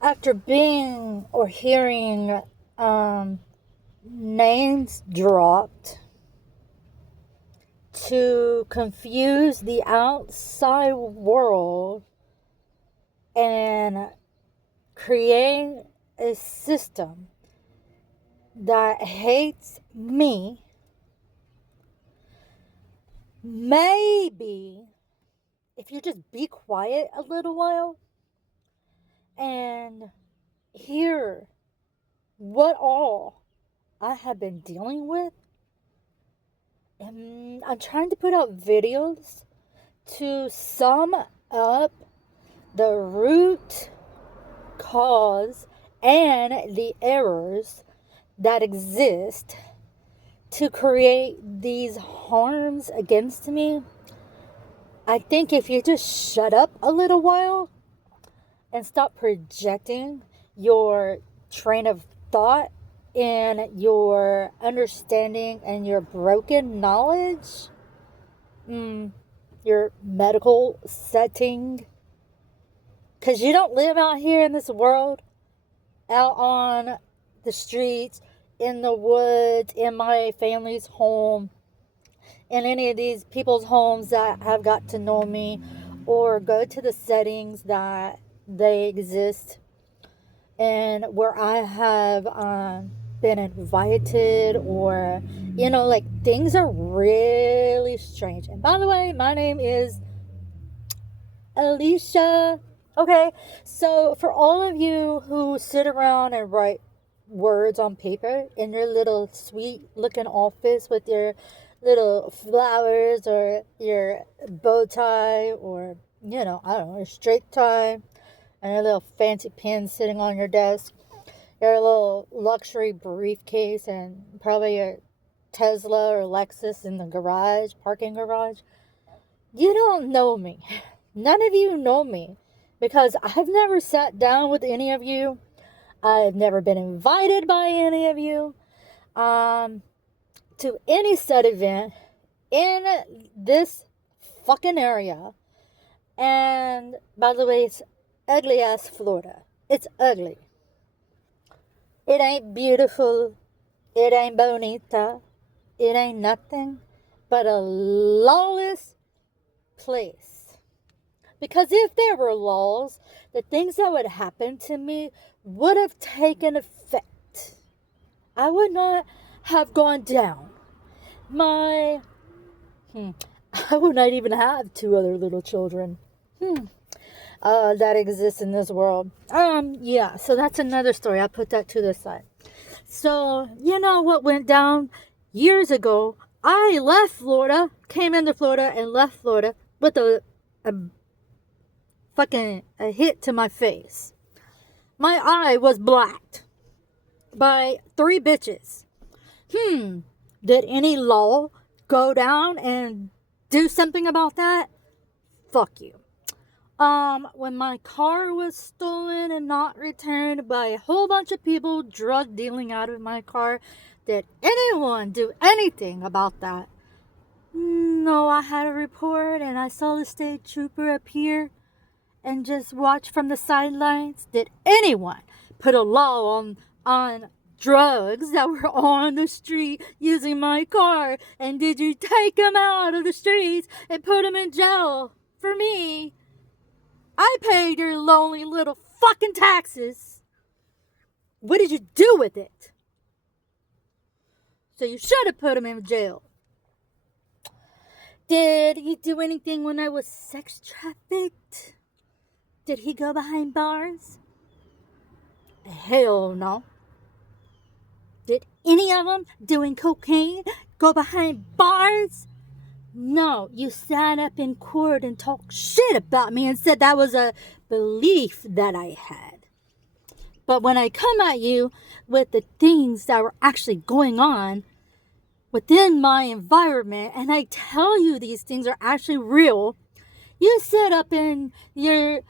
After being or hearing names dropped to confuse the outside world and create a system that hates me, maybe if you just be quiet a little while and hear what all I have been dealing with. And I'm trying to put out videos to sum up the root cause and the errors that exist to create these harms against me. I think if you just shut up a little while and stop projecting your train of thought and your understanding and your broken knowledge, your medical setting, because you don't live out here in this world, out on the streets, in the woods, in my family's home, in any of these people's homes that have got to know me, or go to the settings that they exist and where I have been invited, or like things are really strange. And by the way, my name is Alicia. Okay, so for all of you who sit around and write words on paper in your little sweet looking office with your little flowers or your bow tie, or I don't know, your straight tie and your little fancy pen sitting on your desk, your little luxury briefcase, and probably your Tesla or Lexus in the garage, parking garage. You don't know me. None of you know me, because I've never sat down with any of you. I've never been invited by any of you to any said event in this fucking area. And by the way, it's ugly ass Florida. It's ugly. It ain't beautiful. It ain't bonita. It ain't nothing but a lawless place. Because if there were laws, the things that would happen to me would have taken effect. I would not have gone down. I would not even have two other little children. That exists in this world. Yeah, so that's another story. I'll put that to the side. So, you know what went down years ago? I left Florida, came into Florida, and left Florida with a hit to my face. My eye was blacked by 3 bitches. Did any law go down and do something about that? Fuck you. When my car was stolen and not returned by a whole bunch of people drug dealing out of my car, did anyone do anything about that? No, I had a report and I saw the state trooper appear and just watch from the sidelines. Did anyone put a law on drugs that were on the street using my car? And did you take them out of the streets and put them in jail? For me, I paid your lonely little fucking taxes. What did you do with it? So you should have put him in jail. Did he do anything when I was sex trafficked? Did he go behind bars? Hell no. Did any of them doing cocaine go behind bars? No, you sat up in court and talked shit about me and said that was a belief that I had. But when I come at you with the things that were actually going on within my environment, and I tell you these things are actually real, you sit up in your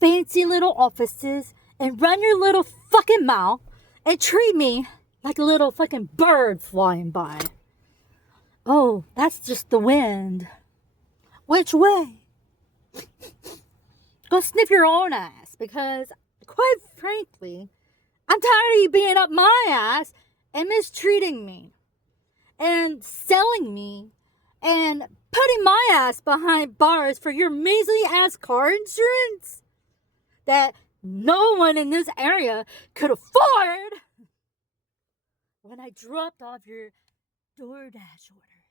fancy little offices and run your little fucking mouth and treat me like a little fucking bird flying by. Oh, that's just the wind. Which way? Go sniff your own ass, because quite frankly, I'm tired of you being up my ass and mistreating me and selling me and putting my ass behind bars for your measly ass car insurance that no one in this area could afford when I dropped off your DoorDash orders.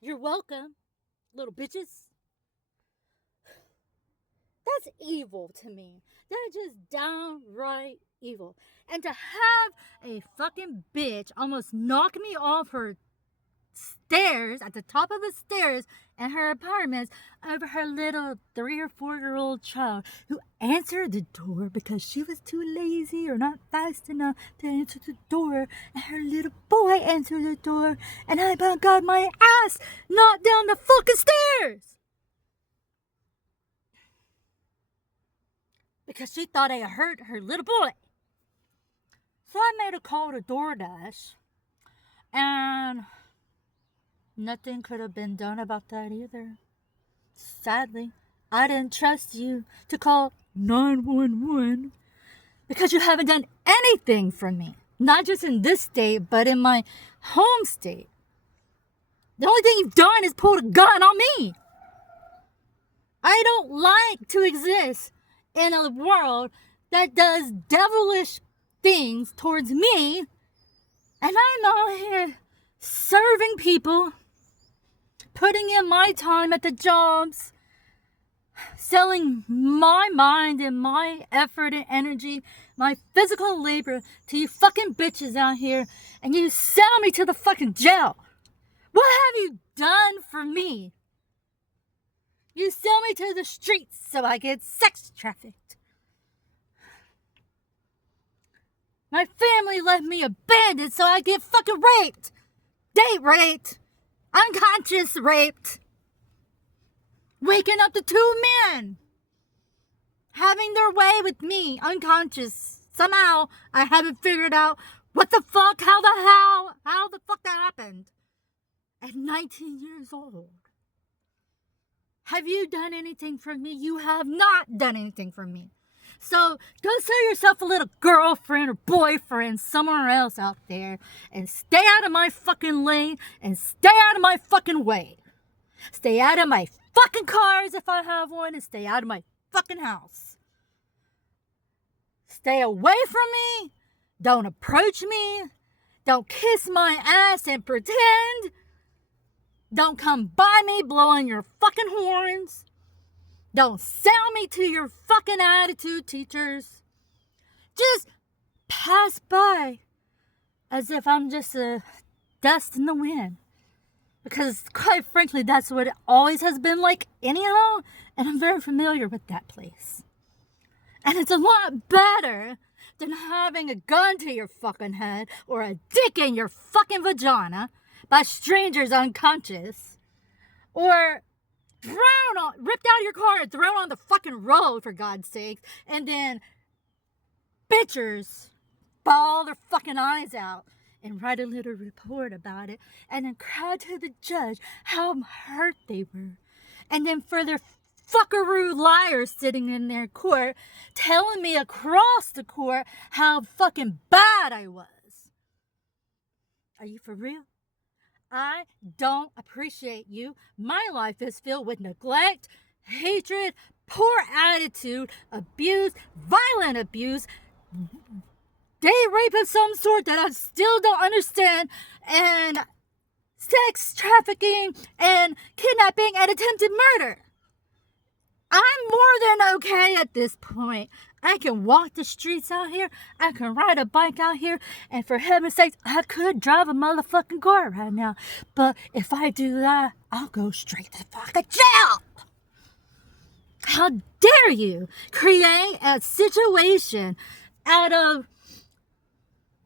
You're welcome, little bitches. That's evil to me. That's just downright evil. And to have a fucking bitch almost knock me off her stairs, at the top of the stairs in her apartment, over her little 3 or 4-year-old child who answered the door because she was too lazy or not fast enough to answer the door, and her little boy answered the door, and I about got my ass knocked down the fucking stairs because she thought I hurt her little boy. So I made a call to DoorDash, and nothing could have been done about that either. Sadly, I didn't trust you to call 911 because you haven't done anything for me. Not just in this state, but in my home state. The only thing you've done is pulled a gun on me. I don't like to exist in a world that does devilish things towards me, and I'm out here serving people, putting in my time at the jobs, selling my mind and my effort and energy, my physical labor to you fucking bitches out here, and you sell me to the fucking jail. What have you done for me? You sell me to the streets so I get sex trafficked. My family left me abandoned so I get fucking raped. Date raped. Unconscious raped. Waking up to 2 men. Having their way with me, unconscious. Somehow, I haven't figured out what the fuck, how the fuck that happened. At 19 years old. Have you done anything for me? You have not done anything for me. So go sell yourself a little girlfriend or boyfriend somewhere else out there and stay out of my fucking lane and stay out of my fucking way. Stay out of my fucking cars if I have one, and stay out of my fucking house. Stay away from me. Don't approach me. Don't kiss my ass and pretend. Don't come by me blowing your fucking horns. Don't sell me to your fucking attitude teachers. Just pass by as if I'm just a dust in the wind. Because quite frankly, that's what it always has been like anyhow. And I'm very familiar with that place. And it's a lot better than having a gun to your fucking head or a dick in your fucking vagina by strangers unconscious, or ripped out of your car and thrown on the fucking road, for God's sake, and then bitchers bawl their fucking eyes out and write a little report about it, and then cry to the judge how hurt they were, and then for their fuckaroo liars sitting in their court telling me across the court how fucking bad I was. Are you for real? I don't appreciate you. My life is filled with neglect, hatred, poor attitude, abuse, violent abuse, date rape of some sort that I still don't understand, and sex trafficking and kidnapping and attempted murder. I'm more than okay at this point. I can walk the streets out here. I can ride a bike out here. And for heaven's sakes, I could drive a motherfucking car right now. But if I do that, I'll go straight to fucking jail. How dare you create a situation out of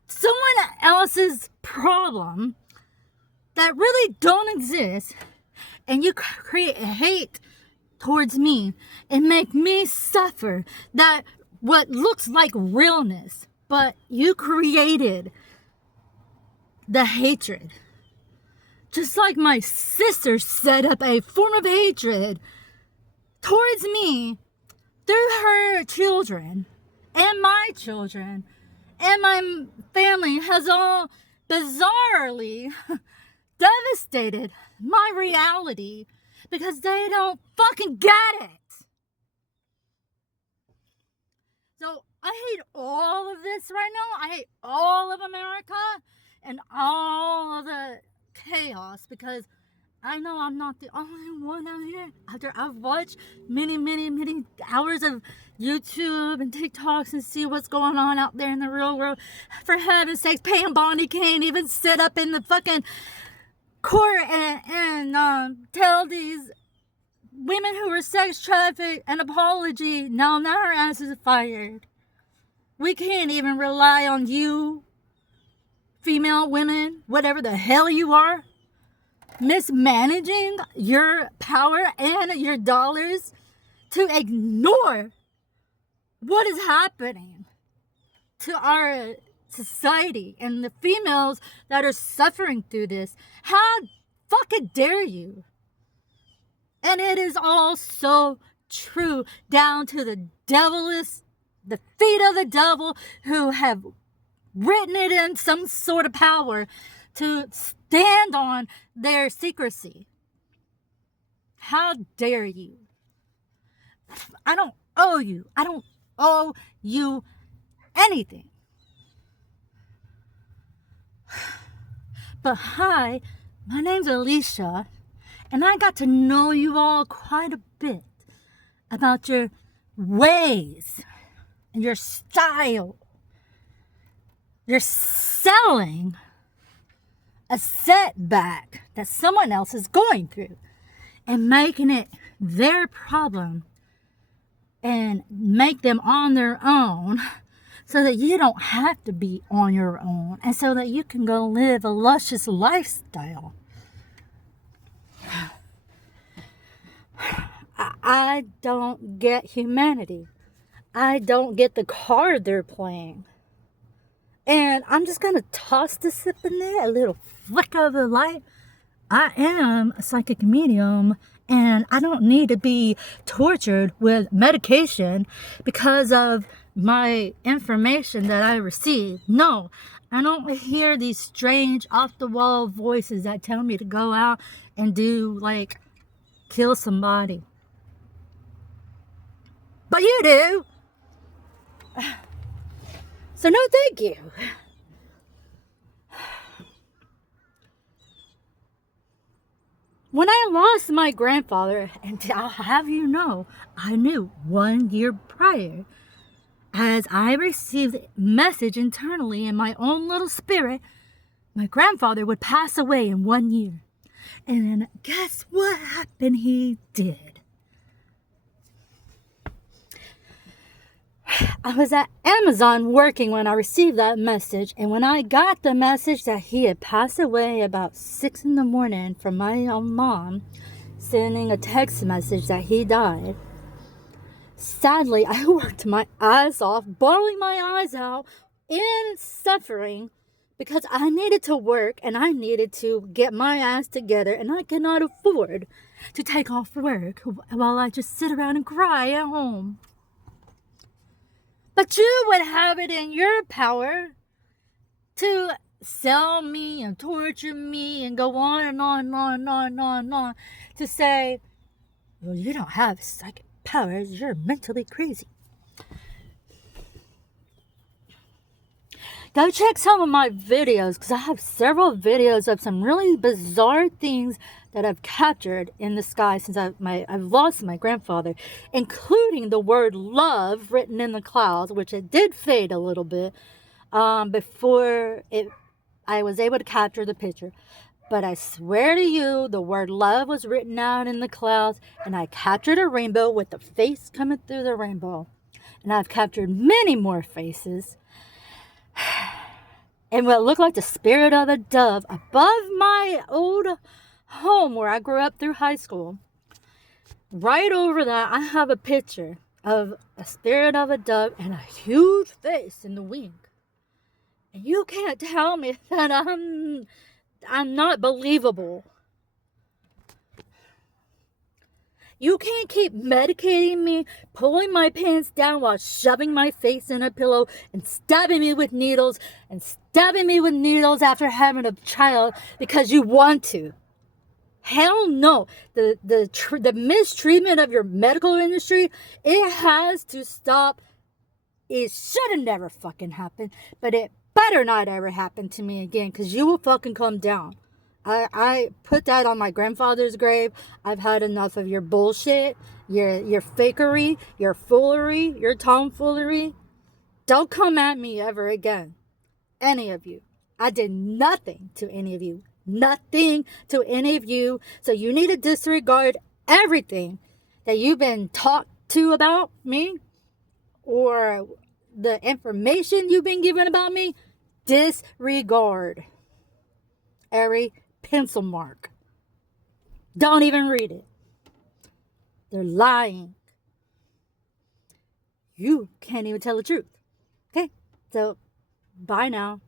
someone else's problem that really don't exist, and you create hate towards me and make me suffer that what looks like realness, but you created the hatred. Just like my sister set up a form of hatred towards me through her children and my children and my family has all bizarrely devastated my reality because they don't fucking get it. So I hate all of this right now. I hate all of America and all of the chaos because I know I'm not the only one out here. After I've watched many hours of YouTube and TikToks and see what's going on out there in the real world. For heaven's sakes, Pam Bondi can't even sit up in the fucking court and tell these women who were sex trafficked an apology. No, now her ass is fired. We can't even rely on you, female women, whatever the hell you are, mismanaging your power and your dollars to ignore what is happening to our society and the females that are suffering through this. How fucking dare you? And it is all so true, down to the feet of the devil who have written it in some sort of power to stand on their secrecy. How dare you? I don't owe you. I don't owe you anything. But hi, my name's Alicia, and I got to know you all quite a bit about your ways and your style. You're selling a setback that someone else is going through and making it their problem and make them on their own so that you don't have to be on your own and so that you can go live a luscious lifestyle. I don't get humanity. I don't get the card they're playing. And I'm just going to toss this up in there, a little flicker of the light. I am a psychic medium, and I don't need to be tortured with medication because of my information that I receive. No, I don't hear these strange off-the-wall voices that tell me to go out and do, like, kill somebody. But you do. So no thank you. When I lost my grandfather, and I'll have you know, I knew 1 year prior, as I received a message internally in my own little spirit, my grandfather would pass away in 1 year. And then guess what happened? He did. I was at Amazon working when I received that message, and when I got the message that he had passed away about 6 in the morning from my own mom, sending a text message that he died, sadly, I worked my ass off, bawling my eyes out in suffering because I needed to work and I needed to get my ass together, and I cannot afford to take off work while I just sit around and cry at home. But you would have it in your power to sell me and torture me and go on and on and on and on and on and on to say, well, you don't have psychic powers, you're mentally crazy. Go check some of my videos because I have several videos of some really bizarre things that I've captured in the sky since I've lost my grandfather, including the word love written in the clouds, which it did fade a little bit before I was able to capture the picture. But I swear to you, the word love was written out in the clouds, and I captured a rainbow with the face coming through the rainbow. And I've captured many more faces. And what looked like the spirit of a dove above my old home where I grew up through high school. Right over that, I have a picture of a spirit of a dove and a huge face in the wing. And you can't tell me that I'm not believable. You can't keep medicating me, pulling my pants down while shoving my face in a pillow and stabbing me with needles after having a child because you want to. Hell no. The mistreatment of your medical industry, it has to stop. It should have never fucking happened, but it better not ever happen to me again, because you will fucking come down. I put that on my grandfather's grave. I've had enough of your bullshit, your fakery, your foolery, your tomfoolery. Don't come at me ever again. Any of you. I did nothing to any of you. Nothing to any of you. So you need to disregard everything that you've been talked to about me, or the information you've been given about me. Disregard every pencil mark. Don't even read it. They're lying. You can't even tell the truth. Okay, so bye now.